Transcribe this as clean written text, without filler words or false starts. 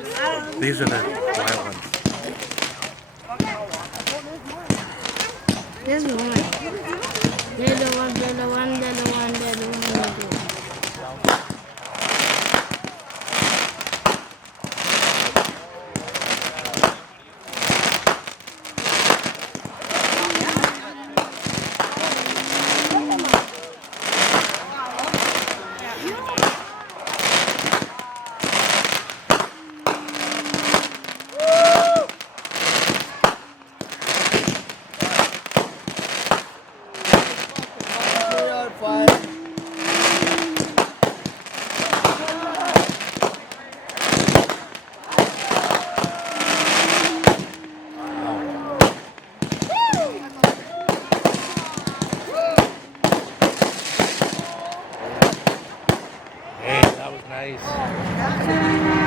These are the wild ones. There's one. They're the one, they're the one, they're the one, they're the one, they're the one. Hey, that was nice.